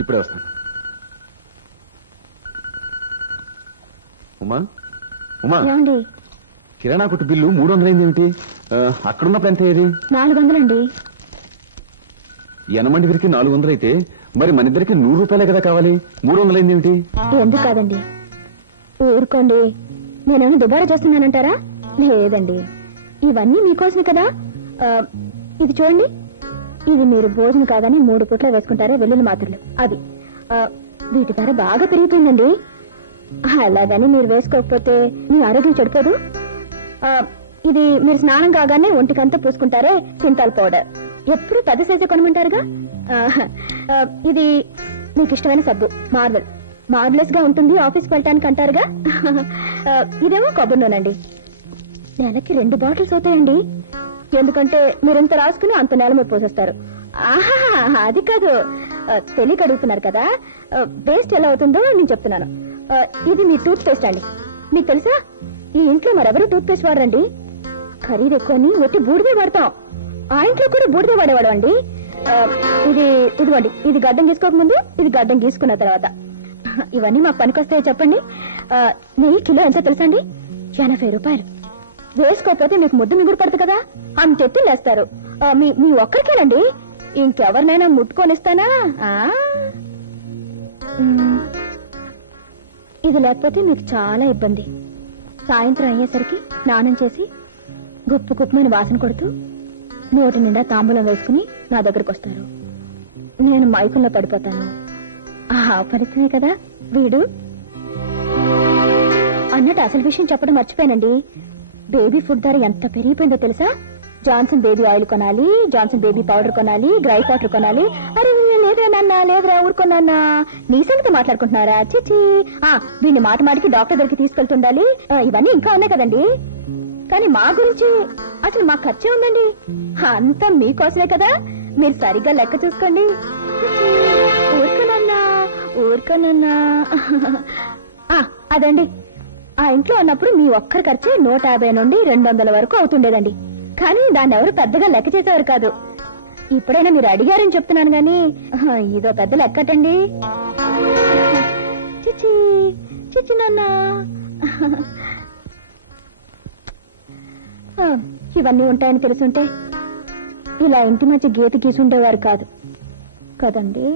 ఇప్పుడే వస్తాను. ఉమా ఉమా, కిరాణా కొట్టు బిల్లు 300 అయింది ఏమిటి? అక్కడున్నప్పుడు ఎంత అయ్యేది? 400 అండి. ఎనమండికి 400 అయితే మరి మన ఇద్దరికి 100 రూపాయలే కదా కావాలి. 300 అయింది ఏమిటి? ఎందుకు కాదండి, ఊరుకోండి. నేనేమైనా దుబారా చేస్తున్నానంటారా? లేదండి, ఇవన్నీ మీకోసమే కదా. ఇది చూడండి, ఇది మీరు భోజనం కాదని 3 పూట్ల వేసుకుంటారా వెల్లుల్లి మాత్రలు, అది. వీటి ధర బాగా పెరిగిపోయిందండి. అలాగని మీరు వేసుకోకపోతే మీ ఆరోగ్యం చెడిపోదు. ఇది మీరు స్నానం కాగానే ఒంటికంతా పూసుకుంటారే సింతాల్ పౌడర్, ఎప్పుడు పెద్ద సైజే కొనమంటారుగా. ఇది మీకు ఇష్టమైన సబ్బు మార్వెలస్ గా ఉంటుంది, ఆఫీస్కి వెళ్ళటానికి అంటారుగా. ఇదేమో కొబ్బరి నూనండి, నెలకి 2 బాటిల్స్ అవుతాయండి. ఎందుకంటే మీరింత రాసుకుని అంత నెల మీద పోసేస్తారు. అది కాదు, తెలియక అడుగుతున్నారు కదా, వేస్ట్ ఎలా అవుతుందో నేను చెప్తున్నాను. ఇది మీ టూత్ పేస్ట్ అండి. మీకు తెలుసా, ఈ ఇంట్లో మరెవరూ టూత్ పేస్ట్ వాడరండి. ఖరీదు ఎక్కువని ఒట్టి బూడిదే వాడతాం. ఆ ఇంట్లో కూడా బూడిదే వాడేవాడు అండి. ఇదిగోండి, ఇది గడ్డం గీసుకోకముందు, ఇది గడ్డం గీసుకున్న తర్వాత. ఇవన్నీ మాకు పనికొస్తాయో చెప్పండి. నెయ్యి కిలో ఎంత తెలుసండి? 80 రూపాయలు. వేసుకోకపోతే మీకు ముద్దు మిగుడు పడుతుంది కదా, అంతెత్తి లేస్తారు. మీ ఒక్కరికేనండి, ఇంకెవరినైనా ముట్టుకొనిస్తానా? ఇది లేకపోతే మీకు చాలా ఇబ్బంది. సాయంత్రం అయ్యేసరికి స్నానం చేసి గుప్పు గుప్పమని వాసన కొడుతూ నోటి నిండా తాంబూలం వేసుకుని నా దగ్గరకు వస్తారు. నేను మైకుల్లో పడిపోతాను. పరిస్థితి కదా వీడు. అన్నట్టు అసలు విషయం చెప్పడం మర్చిపోయానండి. బేబీ ఫుడ్ ధర ఎంత పెరిగిపోయిందో తెలుసా? జాన్సన్ బేబీ ఆయిల్ కొనాలి, జాన్సన్ బేబీ పౌడర్ కొనాలి, గ్రై వాటర్ కొనాలి. అరే లేదురా నాన్న, లేదురా ఊరుకున్నా. నీ సంగతి మాట్లాడుకుంటున్నారా? చిచి, వీడిని మాట మాటికి డాక్టర్ దగ్గరికి తీసుకెళ్తుండాలి. ఇవన్నీ ఇంకా ఉన్నాయి కదండి. కానీ మా గురించి అసలు మా ఖర్చే ఉందండి. అంతా మీకోసమే కదా, మీరు సరిగ్గా లెక్క చూసుకోండి. ఊరుకోనన్నా. అదండి, ఆ ఇంట్లో ఉన్నప్పుడు మీ ఒక్కరి ఖర్చే 150 నుండి 200 వరకు అవుతుండేదండి. కానీ దాన్ని ఎవరు పెద్దగా లెక్క చేసేవారు కాదు. ఇప్పుడైనా మీరు అడిగారని చెప్తున్నాను గాని ఇదో పెద్ద లెక్కటండి. చిచి చిచి నాన్న, ఇవన్నీ ఉంటాయని తెలుసుంటే ఇలా ఇంటి మధ్య గీత గీసుండేవారు కాదు కదండి.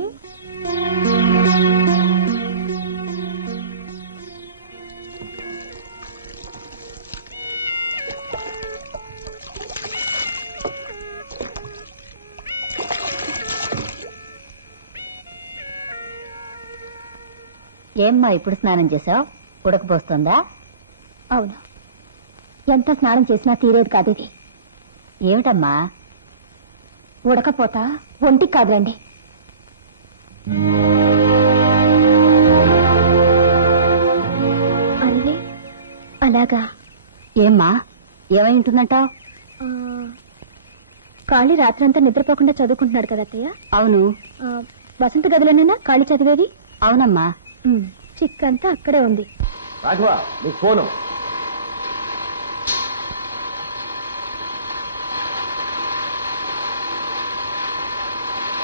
ఏమ్మా ఇప్పుడు స్నానం చేసావు? ఉడకపోస్తుందా? అవును, ఎంత స్నానం చేసినా తీరేది కాదు ఇది. ఏమిటమ్మా? ఉడకపోతా ఒంటికి కాదులండి. అరే అలాగా? ఏమ్మా ఏమై ఉంటుందంటావు? కాళీ రాత్రంతా నిద్రపోకుండా చదువుకుంటున్నాడు కదా అత్తయ్య? అవును. వసంత గదిలోనేనా కాళీ చదివేది? అవునమ్మా. చిక్కంతా అక్కడే ఉంది. ఫోను.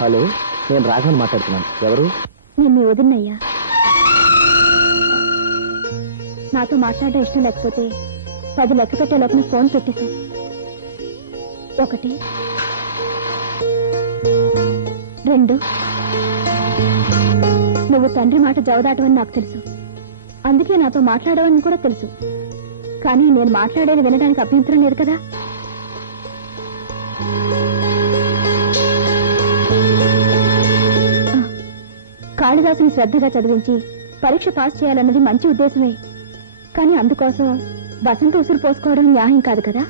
హలో, నేను రాఘవన్ మాట్లాడుతున్నాను. ఎవరు? నేను మీ వదినయ్యా. నాతో మాట్లాడడం ఇష్టం లేకపోతే 10 లెక్క పెట్టే లోపల ఫోన్ పెట్టేశాను. 1 2. నువ్వు తండ్రి మాట జవదాటవని నాకు తెలుసు, అందుకే నాతో మాట్లాడవని కూడా తెలుసు. కానీ నేను మాట్లాడేది వినడానికి అభ్యంతరం లేదు కదా. కాళిదాసుని శ్రద్ధగా చదివించి పరీక్ష పాస్ చేయాలన్నది మంచి ఉద్దేశమే. కానీ అందుకోసం వసంత ఉసురు పోసుకోవడం న్యాయం కాదు కదా.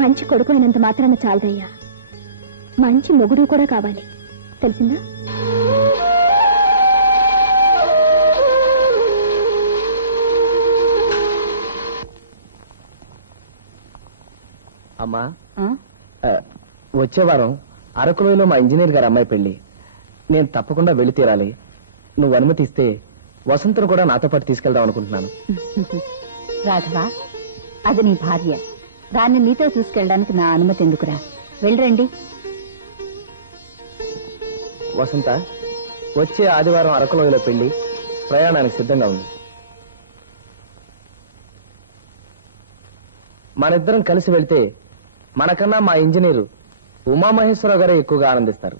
మంచి కొడుకు అయినంత మాత్రాన చాలదయ్యా, మంచి మొగుడు కూడా కావాలి, తెలిసిందా? అమ్మా, వచ్చే వారం అరకులోయలో మా ఇంజనీర్ గారు అమ్మాయి పెళ్లి. నేను తప్పకుండా వెళ్లి తీరాలి. నువ్వు అనుమతిస్తే వసంతను కూడా నాతో పాటు తీసుకెళ్దాం అనుకుంటున్నాను. రాఘవ, అది నీ భార్య, దాన్ని నీతో తీసుకెళ్ళడానికి నా అనుమతి ఎందుకురా? వెళ్ళరండి. వసంత, వచ్చే ఆదివారం అరకులోయలో పెళ్లి, ప్రయాణానికి సిద్ధంగా ఉంది. మనిద్దరం కలిసి వెళ్తే మనకన్నా మా ఇంజనీరు ఉమామహేశ్వరరావు గారే ఎక్కువగా ఆనందిస్తారు.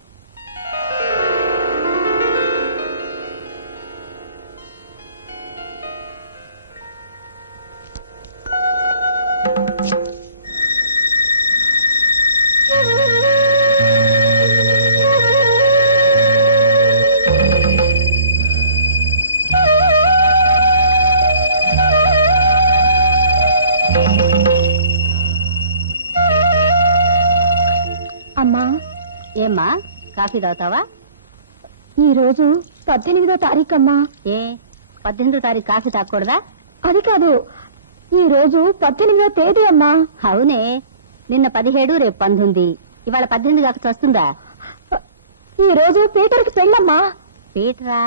అమ్మా, ఏమ్మా కాఫీ తాగుతావా? ఈ రోజు 18వ తారీఖు అమ్మా. ఏ 18వ తారీఖు కాఫీ తాగకూడదా? అది కాదు, ఈ రోజు 18వ తేదీ అమ్మా. అవునే, నిన్న 17, రేపు 19, ఇవాళ 18 కాక వస్తుందా? ఈ రోజు పీటర్కి పెళ్ళమ్మా. పీటరా?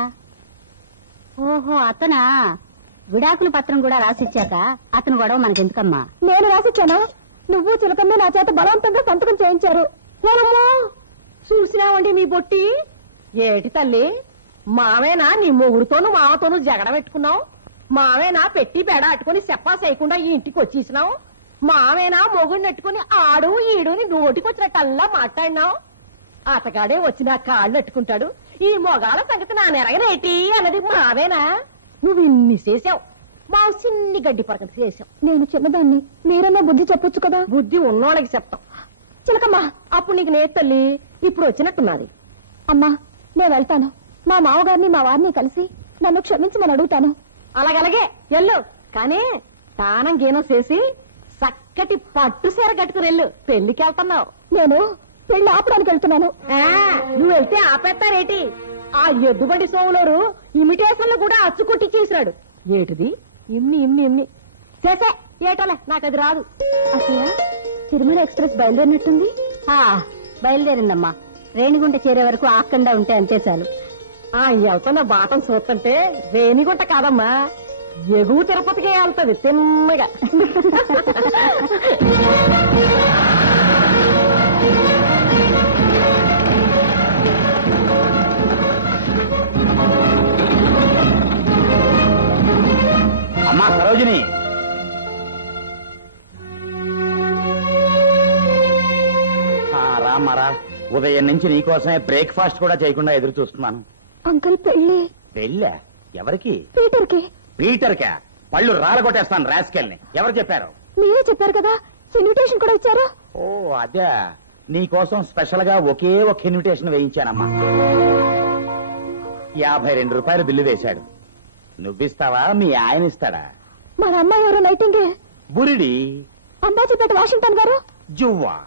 ఓహో, అతనా? విడాకుల పత్రం కూడా రాసిచ్చాక అతను గొడవ మనకెందుకమ్మా? నేను రాసిచ్చానా? నువ్వు చిలకమ్మ నా చేత బలవంతంగా సంతకం చేయించారు. చూసినావండి మీ బొట్టి. ఏటి తల్లి, మావేనా నీ మొగుడుతోను మావతోను జగడ పెట్టుకున్నావు? మావేనా పెట్టి బెడ అట్టుకుని చెప్పా చేయకుండా ఈ ఇంటికి వచ్చేసినావు? మావేనా మొగుడిని నెట్టుకుని ఆడు ఈడుని నోటికొచ్చినట్టల్లా మాట్లాడినావు? అతగాడే వచ్చి నా కాళ్ళు అట్టుకుంటాడు, ఈ మొగాల సంగతి నా నెరగరేటి అన్నది మావేనా? నువ్వు ఇన్ని చేసావు, మా సిన్ని గడ్డి పరకటి చేసావు. నేను చిన్నదాన్ని, మీరన్నా బుద్ధి చెప్పొచ్చు కదా. బుద్ధి ఉన్నోళ్ళకి చెప్తాం. చిలకమ్మా, అప్పుడు నీకు నేతి తల్లి ఇప్పుడు వచ్చినట్టున్నది. అమ్మా, నేను వెళ్తాను. మా మామగారిని మా వారిని కలిసి నన్ను క్షమించమని అడుగుతాను. అలాగలాగే ఎల్లు, కానీ తానం గీనం చేసి చక్కటి పట్టు సీర కట్టుకుని వెళ్ళు. పెళ్లికి వెళ్తున్నావు. నేను పెళ్లి ఆపడానికి వెళ్తున్నాను. నువ్వు వెళ్తే ఆపేస్తారేటి? ఆ ఎద్దుబండి సోములోరు ఇమిటేషన్లు కూడా అచ్చుకొట్టి చేసినాడు. ఏటిది? ఇమ్ని ఇమ్ని ఇమ్ని చేసే ఏటోలే, నాకు అది రాదు. అసలు తిరుమల ఎక్స్ప్రెస్ బయలుదేరినట్టుంది. బయలుదేరిందమ్మా. రేణిగుంట చేరే వరకు ఆకుండా ఉంటే అంతే చాలు. వెళ్తున్న బాటం చూస్తుంటే రేణిగుంట కాదమ్మా, ఎగువ తిరుపతికే వెళ్తది తిన్నగా. అమ్మా సరోజిని, రామారా, ఉదయం నుంచి నీకోసమే బ్రేక్ఫాస్ట్ కూడా చేయకుండా ఎదురు చూస్తున్నాను. అంకుల్ పెళ్లి. పెళ్ళా? ఎవరికి? పీటర్కి. పీటర్కా? పళ్ళు రాలగొట్టేస్తాను రాస్కెల్ని. ఎవరు చెప్పారు? మీరే చెప్పారు కదా, ఇన్విటేషన్ కూడా ఇచ్చారు. ఓ అదే, నీకోసం స్పెషల్ గా ఒకే ఒక ఇన్విటేషన్ వేయించానమ్మా. 52 రూపాయలు బిల్లు వేశాడు. నువ్విస్తావా, మీ ఆయన ఇస్తాడా? మన అమ్మాయి ఎవరు? నైటింగే. బురిడి. అంబాజీపేట వాషింగ్టన్ గారు. జువ్వా.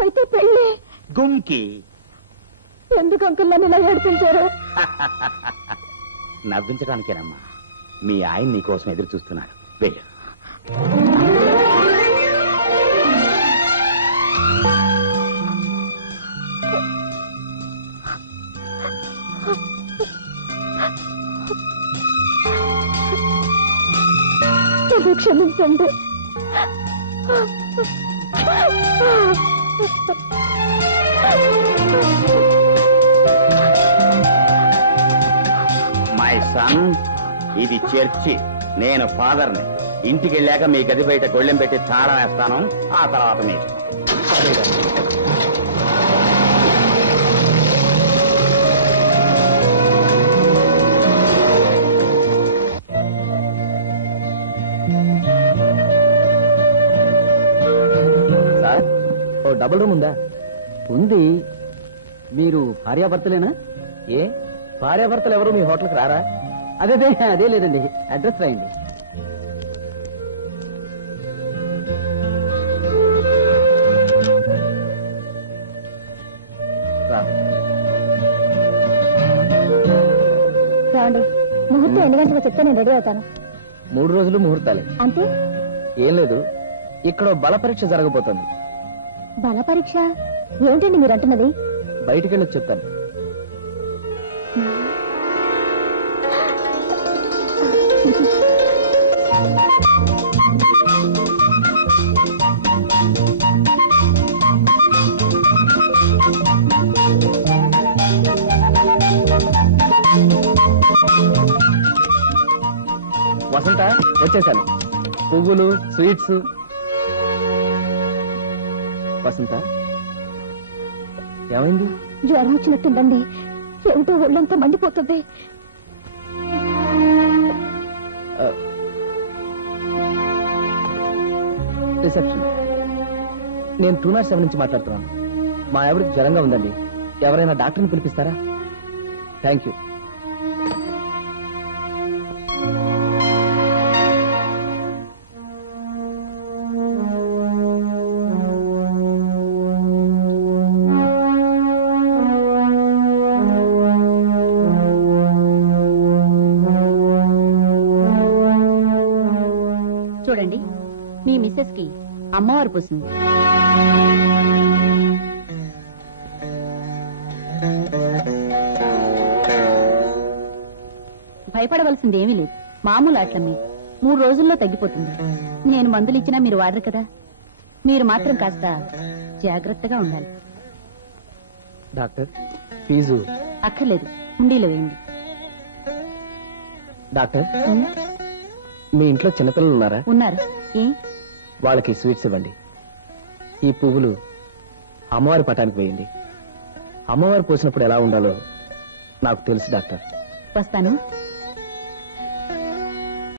అయితే పెళ్లి. గుమ్కి. ఎందుకు అంకుల్ నన్ను ఇలా ఏడిపించారు? నవ్వించడానికేనమ్మా. మీ ఆయన నీకోసం ఎదురు చూస్తున్నాడు. వెళ్ళు. క్షమించండి. మై సన్, ఇది చర్చి, నేను ఫాదర్ని. ఇంటికి వెళ్ళాక మీ గది బయట గొళ్ళెం పెట్టి తాళం వేస్తాను. ఆ తర్వాత మీరు సార్, ఓ డబుల్ రూమ్ ఉందా? ఉంది. మీరు భార్యాభర్తలేనా? ఏ భార్యాభర్తలు ఎవరు మీ హోటల్కి రారా? అదే లేదండి, అడ్రస్ రాయండి. రాండి, ముహూర్తం ఎన్ని గంటలకు చెప్తే నేను రెడీ అవుతాను. 3 రోజులు ముహూర్తాలే. అంతే? ఏం లేదు, ఇక్కడ బల పరీక్ష జరగబోతోంది. బల పరీక్ష ఏమిటండి మీరు అంటున్నది? బయటికెళ్ళి చెప్తాను. వచ్చేసాను. పువ్వులు, స్వీట్స్. వసంత, ఏమైంది? జ్వరం వచ్చినట్టుందండి. ఏమిటో ఒళ్ళంతా మండిపోతుంది. రిసెప్షన్. నేను 207 నుంచి మాట్లాడుతున్నాను. మా ఆవిడకి జ్వరంగా ఉందండి. ఎవరైనా డాక్టర్ని పిలిపిస్తారా? Thank you. చూడండి, మీ మిస్సెస్ కి అమ్మవారు పోసింది. భయపడవలసింది ఏమీ లేదు. మామూలు ఆట్లమ్మి 3 రోజుల్లో తగ్గిపోతుంది. నేను మందులు ఇచ్చినా మీరు వాడరు కదా. మీరు మాత్రం కాస్త జాగ్రత్తగా ఉండాలి. Doctor, fees? అక్కర్లేదు, హుండీలో వేయండి. డాక్టర్, మీ ఇంట్లో చిన్నపిల్లలు ఉన్నారా? ఉన్నారు. ఏ? వాళ్ళకి స్వీట్స్ ఇవ్వండి. ఈ పువ్వులు అమ్మవారి పటానికి వేయండి. అమ్మవారు పోసినప్పుడు ఎలా ఉండాలో నాకు తెలుసు డాక్టర్. వస్తాను.